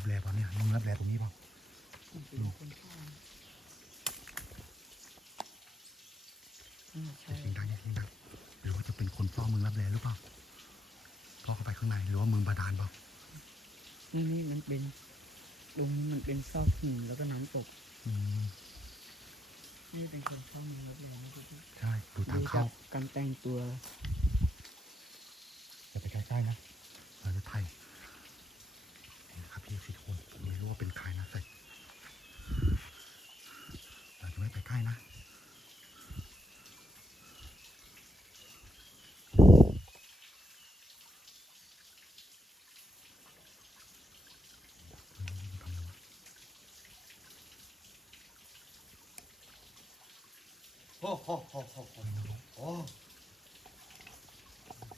รับแลเปล่าเนี่ยมึงรับแลตรงนี้เปล่าเป็นคนชอบอืมใช่อย่าเสียงดังอย่าเสียงดังหรือว่าจะเป็นคนเฝ้าเมืองรับแลหรือเปล่าเฝ้าเข้าไปข้างในหรือว่าเมืองบาดาลเปล่านี่นี่มันเป็นตรงนี้มันเป็นซอกหินแล้วก็น้ำตกอืมนี่เป็นคนชอบมันแล้วเลยนะพี่ใช่ดูทางดูจาเข้ากการแต่งตัวอย่าไปใกล้ๆนะเราจะถ่ายนี่นะครับพี่สี่คนผมไม่รู้ว่าเป็นใครนะแต่เราจะไม่ไปใกล้นะ 어.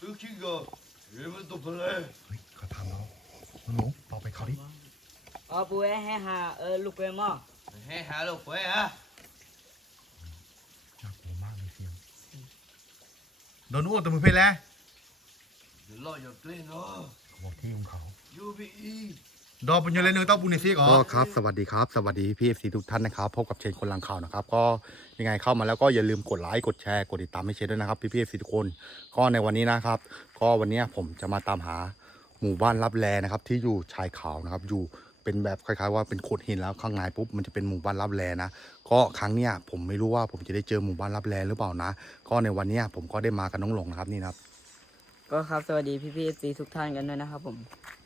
느낀가 일본도 볼래? เฮ้ยเขาทำเราน้องหลงต่อไปเขาดิ อ๋อปูเอ้ให้หาเออลูกไปหม้อ 해 하러 뭐야? น่ากลัวมากเลยเสียงโดนอ้วกตัวมือเพลแล้ว 눌러 옆에 너 เขาบอกที่ของเขา 유비 ดอปุญญเลนึงต้องปุญญาซีก่อก็ครับสวัสดีครับสวัสดีพี่เอฟซีทุกท่านนะครับพบกับเชนคนลังข่าวนะครับก็ยังไงเข้ามาแล้วก็อย่าลืมกดไลค์กดแชร์กดติดตามให้เชนด้วยนะครับพี่พี่เอฟซีทุกคนก็ในวันนี้นะครับ ก็วันนี้ผมจะมาตามหาหมู่บ้านรับแลนะครับ ที่อยู่ชายเขานะครับอยู่เป็นแบบคล้ายๆ ว่าเป็นโขดหินแล้วข้างในปุ๊บมันจะเป็นหมู่บ้านรับแลนะก็ครั้งเนี้ยผมไม่รู้ว่าผมจะได้เจอหมู่บ้านรับแลหรือเปล่านะ ก็ในวันเนี้ยผมก็ได้มากับน้องหลงนะครับนี่นะครับ ก็ครับสวัสดีพี่พี่ซีทุกท่านกันด้วยนะครับผม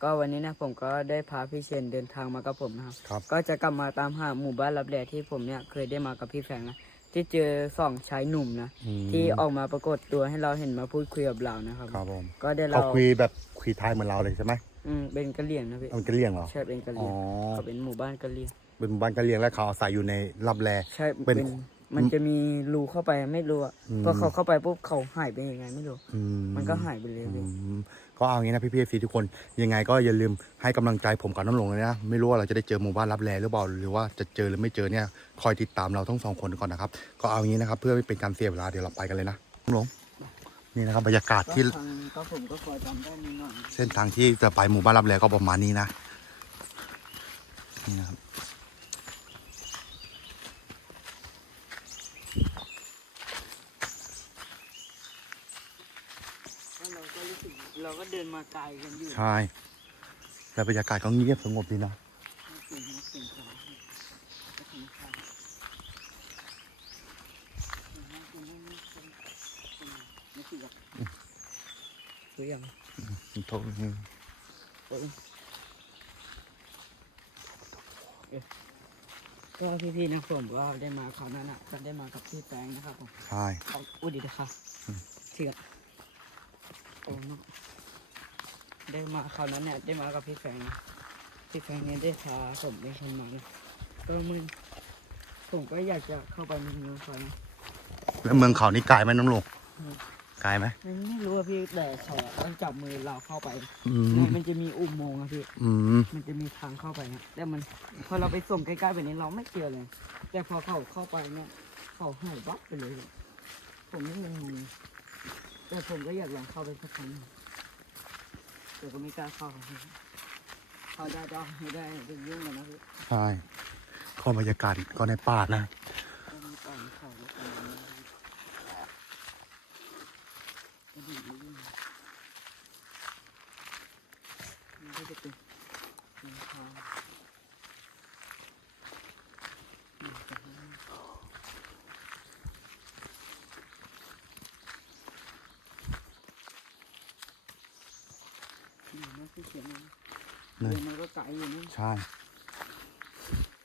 ก็วันนี้นะผมก็ได้พาพี่เชนเดินทางมากับผมนะครับ ครับ ก็จะกลับมาตามหาหมู่บ้านรับแลที่ผมเนี่ยเคยได้มากับพี่แฟงนะที่เจอสองชายหนุ่มนะอืมที่ออกมาปรากฏตัวให้เราเห็นมาพูดคุยกับเรานะครับครับผมก็ได้เขาเราคุยแบบคุยไทยเหมือนเราเลยใช่ไหมอืมเป็นกะเหรี่ยงนะพี่มันกะเลี่ยงเหรอ ใช่เป็นกะเหอ๋รี่อยงเขาเป็นหมู่บ้านกะเหรี่ยง เป็นหมู่บ้านกะเลียงและเขาอาศัยอยู่ในรับแลใช่เป็เป็นน มันจะมีรูเข้าไปไม่รู้อะอืม พอเขาเข้าไปปุ๊บเขาหายไปยังไงไม่รู้ อืมันก็หายไปเลยอืพี่มก็เอางี้นะพี่พี่ซีทุกคนยังไงก็อย่าลืมให้กำลังใจผมกับน้องหลงเลยนะ ไม่รู้ว่าเราจะได้เจอหมู่บ้านรับแลหรือเปล่าหรือว่าจะเจอหรือไม่เจอเนี่ยคอยติดตามเราทั้งสองคนก่อนนะครับ ก็เอางี้นะครับ เพื่อไม่เป็นการเสียเวลาเดี๋ยวเราไปกันเลยนะน้องหลงนี่นะครับบรรยากาศก็ที่ทางก็ผมก็คอยจำได้นิดหน่อย เส้นทางที่จะไปหมู่บ้านรับแลก็ประมาณนี้นะ นี่นะครับ เราก็รู้สึกเราก็เดินมาไกลกันอยู่ใช่แต่บรรยากาศก็เงียบสงบดีนะเสียงนกเสียงกาก็ธรรมชาตินี่คือแบบตัวอย่างโทษก็พี่ๆนะผมก็ได้มาคราวนั้นอะก็ได้มากับพี่แตงนะครับผมใช่เอาอุยดีนะครับอืมเถื่อน โอ้นกได้มาคราวนั้นเนี่ยได้มากับพี่แฟงนะพี่แฟงเนี่ยได้พาผมไปชมมานะก็มึงผมก็อยากจะเข้าไปในเมืองเขานะแล้วเมืองเขานี่ไกลไหมน้องหลงอืมไกลไหมมันไม่รู้ว่าพี่แต่เขาอะต้องจับมือเราเข้าไปอืมเนี่ยมันจะมีอุโมงค์อะพี่อืมมันจะมีทางเข้าไปนะแต่มันพอเราไปส่งใกล้ๆแบบนี้เราไม่เจอเลย แต่พอเขาเข้าไปเนี่ยเขาหายวับไปเลย ผมไม่ยังงง แต่ผมก็อยากลองเข้าไปสักครั้งแต่ก็ไม่กล้าเข้าครับเข้าได้ก็ไม่ได้เป็นยุ่งกันนะพี่ใช่ก็บรรยากาศก็ในป่านะก็มีป่ามีเขาแล้วกันนะก็ดีดีมันก็จะเป็นเป็นทาง นี่มันคือเขียนนะเดินมันก็ไกลอยู่นี่ใช่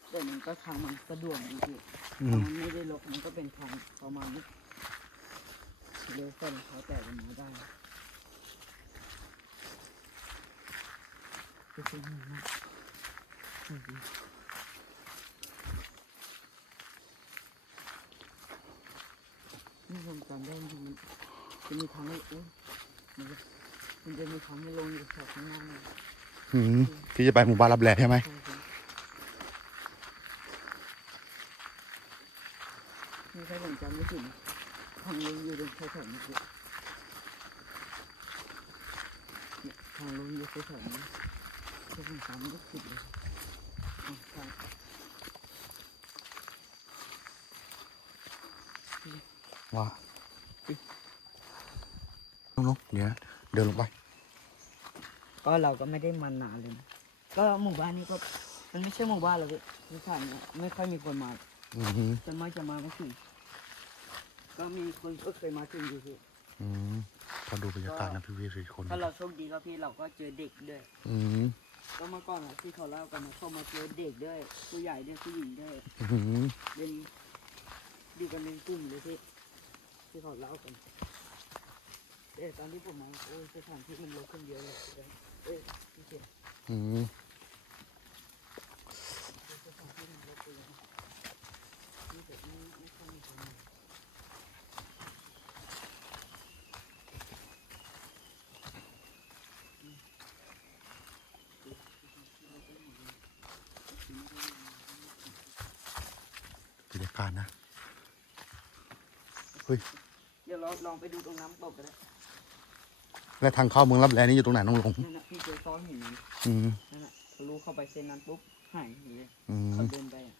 แต่มันก็ทางมันสะดวกจริงอืๆมมันไม่ได้ลกมันก็เป็นทางประมาณนี้เลี้ยวเข้ารองเท้าแตะกันมาได้ก็คือนี่นะอืมนี่ผมจำได้จริงๆมันจะมีทางให้โอ้ยมันจะ มันจะมีทางให้ลงอยู่แถวข้างหน้าเนี่ย อืมที่จะไปหมู่บ้านรับแลใช่ไหมใช่ครับนี่ถ้าผมจำไม่ผิดนะทางลงอยู่ตรงแถวๆนี้เนี่ยทางลงอยู่แถวๆนี้คือผมสามก็ผิดเลยอะครับว่าน้องๆเดี๋ยวนะ เดินลงไป ก็เราก็ไม่ได้มานานเลยนะก็หมู่บ้านนี้ก็มันไม่ใช่หมู่บ้านหรอกพี่ที่ผ่านเนี่ยไม่ค่อยมีคนมาอือหือจนมากจะมาไม่ถึงก็มีคนก็เคยมาถึงอยู่พี่อืมพอดูบรรยากาศนะพี่พี่สี่คนถ้าเราโชคดีก็พี่เราก็เจอเด็กด้วย อืมก็เมื่อก่อนอะที่เขาเล่ากันนะเขามาเจอเด็กด้วยผู้ใหญ่ด้วยผู้หญิงด้วยอือหือเป็นดีกันเป็นกลุ่มเลยที่ที่เขาเล่ากัน แต่ตอนที่ผมมาโอ้ยสถานที่มันรกขึ้นเยอะเลยเอ้ยพี่เชียอืมสถานที่มันรกไปเยนะนี่แต่ไม่ไม่ค่อยมีคนมาบรรยากาศนะ เฮ้ย เดี๋ยวเราลองไปดูตรงน้ำตกกันนะ แล้วทางเข้าเมืองรับแลนี่อยู่ตรงไหนน้องหลงนั่นนะพี่เจอซ้อนหินนั้นอืมนั่นน่ะทะลุเข้าไปเส้นนั้นปุ๊บหายหนีเลยอืมเขาเดินไปอะ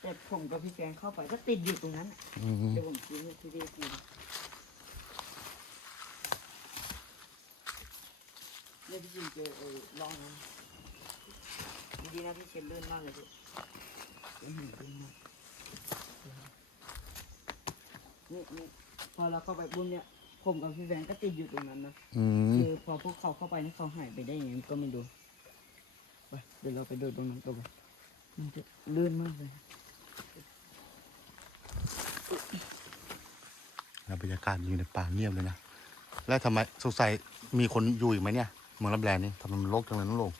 แต่ผมกับพี่แกงเข้าไปก็ติดอยู่ตรงนั้นน่ะอืมเดี๋ยวผมชี้ให้พี่ได้ดูเนี่ยพี่ชินเจอเออร่องนั้นดีนะพี่เชนเลื่อนมากเลยพี่เลื่อนหินขึ้นมากนี่นี่พอเราเข้าไปปุ๊บเนี่ย ผมกับพี่แบงค์ก็ติดอยู่ตรงนั้นนะอืมคือพอพวกเขาเข้าไปนี่เขาหายไปได้ยังไงก็ไม่รู้ไปเดี๋ยวเราไปดูตรงนั้นกันไปมันจะเลื่อนมากเลย แล้วบรรยากาศอยู่ในป่าเงียบเลยนะ แล้วทำไมสงสัยมีคนอยู่อีกไหมเนี่ยเมืองรับแลนี่ทำไมมันรกจังเลยน้องหลง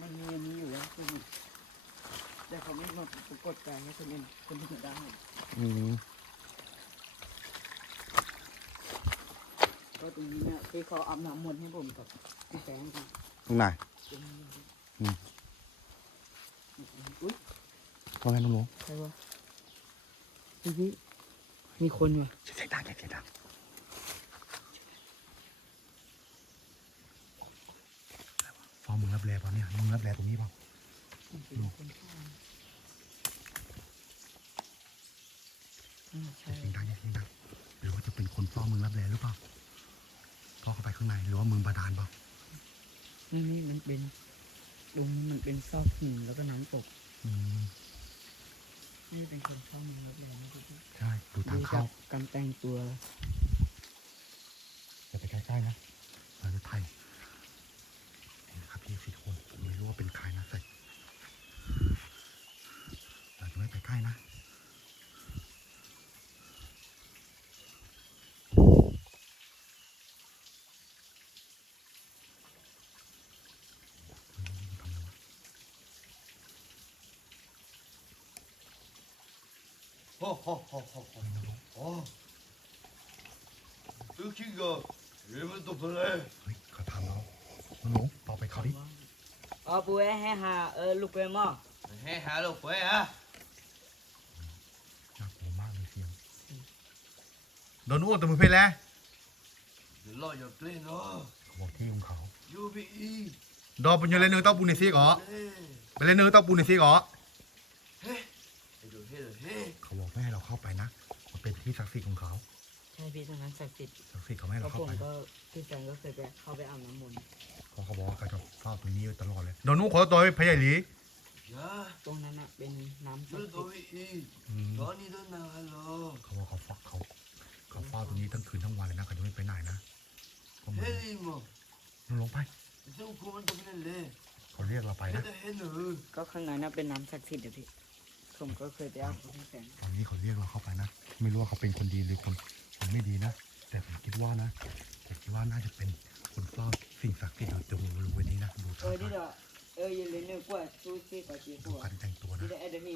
มันมีอันนี้อยู่แล้วใช่ไหมแต่เขาไม่มาปรากฏกายให้คนอื่นคนที่เห็นได้อืม ก็ตรงนี้เนี่ย ที่เขาอาบน้ำมนต์ให้ผมกับพี่แสงกันตรงไหนตรงนี้อืมอุ้ยว่าไงน้องหลงใครวะพี่พี่มีคนว่ะเสียงดังอย่าเสียงดังฟ้องเมืองรับแลเปล่าเนี่ยเมืองรับแลตรงนี้เปล่าเป็นคนเข้ามาอืมอใช่ย่าเสียงดังอย่าเสียงดังหรือว่าจะเป็นคนเฝ้าเมืองรับแลหรือเปล่า เข้าเข้าไปข้างในหรือว่าเมืองบาดาลเปล่านี่นี่มันเป็นตรงนี้มันเป็นซอกหินแล้วก็น้ำตกอืมนี่เป็นคนเข้ามาแล้วเลยนะพี่พี่ใช่ดูทางดูจาเข้ากการแต่งตัวอย่าไปใกล้ๆนะเราจะไทยนี่นะครับพี่สี่คนผมไม่รู้ว่าเป็นใครนะใส่เราจะไม่ไปใกล้นะทำอะไรวะ 허허허허허. 어. 느낀가 일본 또 볼래? เฮ้ยเขาทำเราน้องหลงต่อไปเขาดิ อ๋อปูแอให้หาเออลูกเปรมอ 해 하러 뭐야? น่ากลัวมากเลยเสียงโดนอ้วนตัวมือเพลแล้ว 일러 옆에 너. เขาบอกที่ของเขา 유비 이. ดอกปุญญาเลนเนอร์เต้าปูนิซี่ก่อ 네. ไปเลนเนอร์เต้าปูนิซี่ก่อ 해. 해도 해도 해. เขาบอกไม่ให้เราเข้าไปนะมันเป็นที่ศักดิ์สิทธิ์ของเขา ใช่พี่ตรงนั้นศักดิ์สิทธิ์ ศักดิ์สิทธิ์เขาไม่ให้ ก็ เราเข้า ผม ไป ก็พี่แฟนก็เคยไปเข้าไปอาบน้ำมนต์ เพราะเขาบอกว่าเขาจะเฝ้าตรงนี้ไว้ตลอดเลยโดนนู้ขอตัวไปพยายหลี 야. ตรงนั้นอ่ะเป็นน้ำศัก 너 ดิ์สิทธิ์ 너비 이. อืม 너니도 나갈러. เขาบอกเขาเฝ้าเขาเขาเฝ้าตรงนี้ทั้งคืนทั้งวันเลยนะเขาจะไม่ไปไหนนะก็เหมือน 헬리 뭐. น้องลงไป 좀 그만 좀 해래. เขาเรียกเราไปนะ 해도 해너. ก็ข้างในน่ะเป็นน้ำศักดิ์สิทธิ์อะพี่ ผมก็เคยไปเอาของพี่แสนนี้เขาเรียกเราเข้าไปนะ ไม่รู้ว่าเขาเป็นคนดีหรือคนคนไม่ดีนะ แต่ผมคิดว่านะ ผมคิดว่าน่าจะเป็นคนซ่อนสิ่งศักดิ์สิทธิ์อยู่ตรงวณนี้นะ ดูท่าอที่ทางเดาเอออย่าลืนเนื้อกล้วยซูซี่กับจีดูกัวการแต่งตัวที่นะ ได้เอเดมี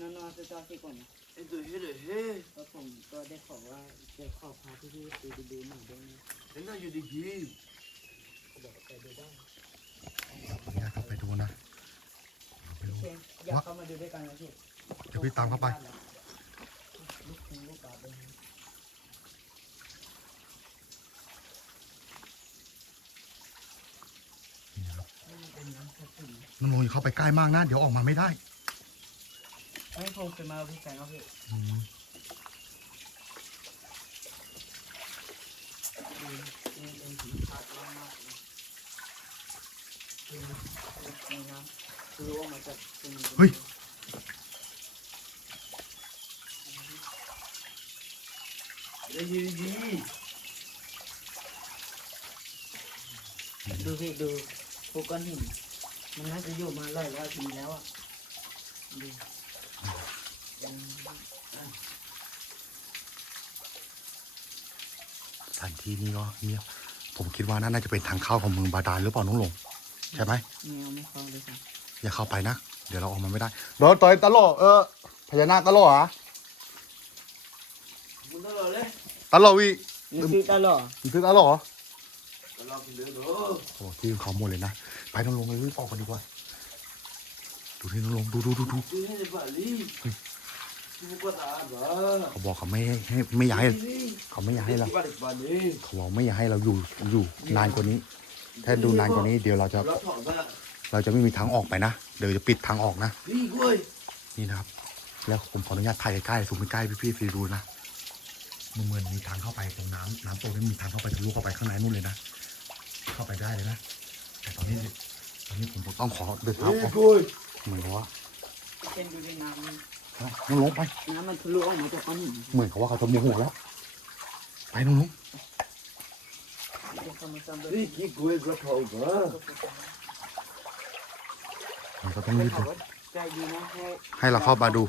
นอนนอนจตอซี่ก่อนนะเอ้ยเฮ้ยเฮ้ยแล้วผมก็ได้ขอว่าจะขอพาพี่ๆไปดูหน่อยได้ยหมเห็นน่าอยู่ดีๆเขาบอกไปดูได้เดี๋ยวผมอยากเข้าไปดูนะผมเชอยากเข้ามาดูด้วยกันนะพี่ เดี๋ยวพี่ตามเข้าไปลูกคุณลูกกาเป็นนี่นะครับไม่มีกระสุนน้องลงอย่าเข้าไปใกล้มากนะ เดี๋ยวออกมาไม่ได้ไม่คงเป็นมาพี่แฟนเขาพี่อืมดูนี่เป็นสีขาดมากมากเลยดูนี่นะรู้ออกมาจากตรงนี้เฮ้ย ได้ ยินดีดูพี่ดูพวกก้อนหินมันน่าจะอยู่มาหลายร้อยปีแล้วอะดูยังสถานที่นี้ก็เงียบผมคิดว่าน่าจะเป็นทางเข้าของเมืองบาดาลหรือเปล่าน้องลงใช่ไหมแมวไม่เข้าเลยครับอย่าเข้าไปนะ เดี๋ยวเราออกมาไม่ได้เดี๋ยวต่อยตลอดเออพญานาคตลอดอะ มึงตลอดเลย ตลอดวิมีพี่ตลอดมันคือตลอดเหรอตลอดไปเลยเหรอโอ้ที่ของเขาหมดเลยนะ ไปน้องลงเลยรีบออกกันดีกว่า ดูที่น้องลงดูดูดูดูกูให้ได้ป่ะลีกูก็ตาบ้าเขาบอกเขาไม่ให้ให้ไม่อยากให้เขาไม่อยากให้เราบ้าเด็กบ้านนี้เขาบอกไม่อยากให้เราอยู่อยู่นานกว่านี้ ถ้าดูนานกว่านี้ เดี๋ยวเราจะรับถอดบ้าเราจะไม่มีทางออกไปนะ เดี๋ยวจะปิดทางออกนะพี่กล้วยนี่นะครับ แล้วผมขออนุญาตถ่ายใกล้ๆซูมใกล้ๆพี่ๆฟรีดูนะ มันเหมือนมีทางเข้าไปตรงน้ำน้ำตรงนี้มีทางเข้าไปทะลุเข้าไปข้างในนู่นเลยนะเข้าไปได้เลยนะแต่ตอนนี้ตอนนี้ผมต้องขอเดินเท้าพี่ออกกล้วยเหมือนกับว่าเป็นดูในน้ำมันน้องลงไปน้ำมันทะลุออกมาจากก้อนหินเหมือนกับว่าเขาจะโมโหแล้วไปน้องลงเป็นธรรมชาติพี่กี่กล้วยรับถอดบ้ามันก็ต้องรีบเขาเลยก็ใจดีนะให้ให้เราเข้ามาดู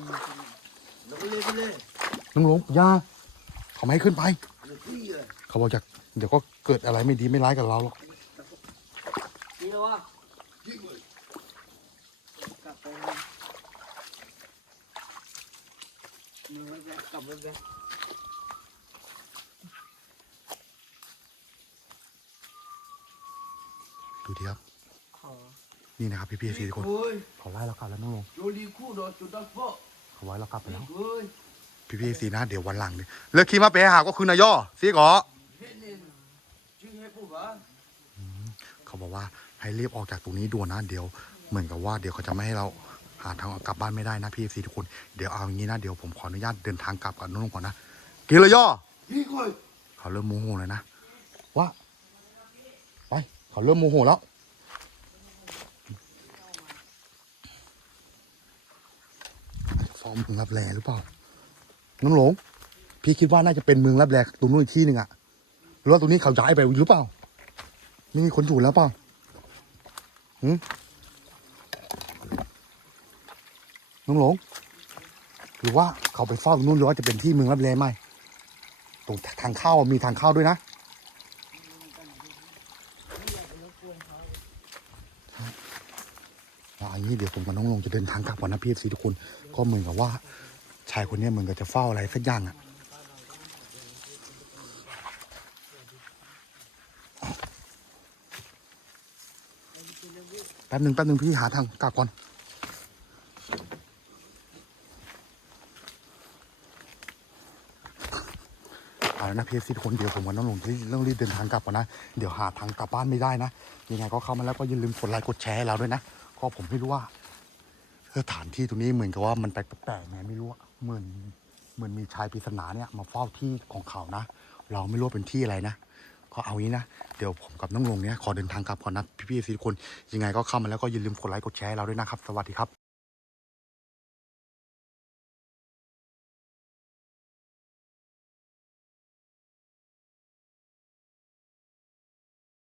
สำรวจก็คงยังไม่ใจกับน้ำกันนะน้ำมันมีขนาดแล้วก็เลยไปเลยน้องลงอยาเขาไม่ให้ขึ้นไปเดี๋ยวพี่อะเขาบอกจะเดี๋ยวก็เกิดอะไรไม่ดีไม่ร้ายกับเราหรอกนี่แล้วว่าพี่กล้วยกลับไปเลยมือไว้แบกกลับไว้แบกดูดีครับ ขอนี่นะครับพี่พี่ๆสี่พี่คนกล้วยเขาไล่เรากลับแล้วน้องลงโจลีคู่ดอกจุดดักฟอก เขาไล่เรากลับไปพี่แล้วกล้วยพี่พี่ๆสี่นะเดี๋ยววันหลังเนี่ยเลิกคีมาเปหาก็คือนายย่อซีก่อเฮ้ยนี่จึงให้ผู้บ้าเขาบอกว่าให้รีบออกจากตรงนี้ด่วนนะเดี๋ยวเหมือนกับว่าเดี๋ยวเขาจะไม่ให้เราหาทางกลับบ้านไม่ได้นะพี่สี่ทุกคนเดี๋ยวเอาอย่างนี้นะเดี๋ยวผมขออนุญาตเดินทางกลับกับน้องลงก่อนนะกินเลยย่อพี่กล้วยเขาเริ่มโมโหแล้วนะว่าไปเขาเริ่มโมโหแล้ว ซ้อมเมืองรับแลหรือเปล่า น้องหลง พี่คิดว่าน่าจะเป็นเมืองรับแลตรงนู้นอีกที่หนึ่งอะหรือว่าตรงนี้เขาย้ายไปหรือเปล่าไม่มีคนอยู่แล้วเปล่าหืมน้องหลง หรือว่าเขาไปเฝ้าตรงนู้นหรือว่าจะเป็นที่เมืองรับแลไหมตรงทางเข้ามีทางเข้าด้วยนะ อ่าอั นี้เดี๋ยวผมกับน้องลงจะเดินทางกลับก่อนนะพี่สีทุกคน ก็เหมือนกับว่า ชายคนนี้เหมือนกับจะเฝ้าอะไรสักอย่างอะแป๊บหนึ่งแป๊บหนึ่งพี่หาทางกลับก่อนเอาละนะพี่ซีทุกคนเดี๋ยวผมกับน้องลงที่ต้องรีบเดินทางกลับก่อนนะ เดี๋ยวหาทางกลับบ้านไม่ได้นะ ยังไงก็เข้ามาแล้วก็อย่าลืมกดไลค์กดแชร์ให้เราด้วยนะ ก็ผมไม่รู้ว่าสถานที่ตรงนี้เหมือนกับว่ามันแปลกๆไงไม่รู้อะเหมือนเหมือนมีชายปริศนาเนี่ยมาเฝ้าที่ของเขานะ เราไม่รู้ว่าเป็นที่อะไรนะ ก็เอางี้นะ เดี๋ยวผมกับน้องลงเนี่ยขอเดินทางกลับก่อนนะพี่ๆทุกคน ยังไงก็เข้ามาแล้วก็อย่าลืมกดไลค์กดแชร์ให้เราด้วยนะครับ สวัสดีครับ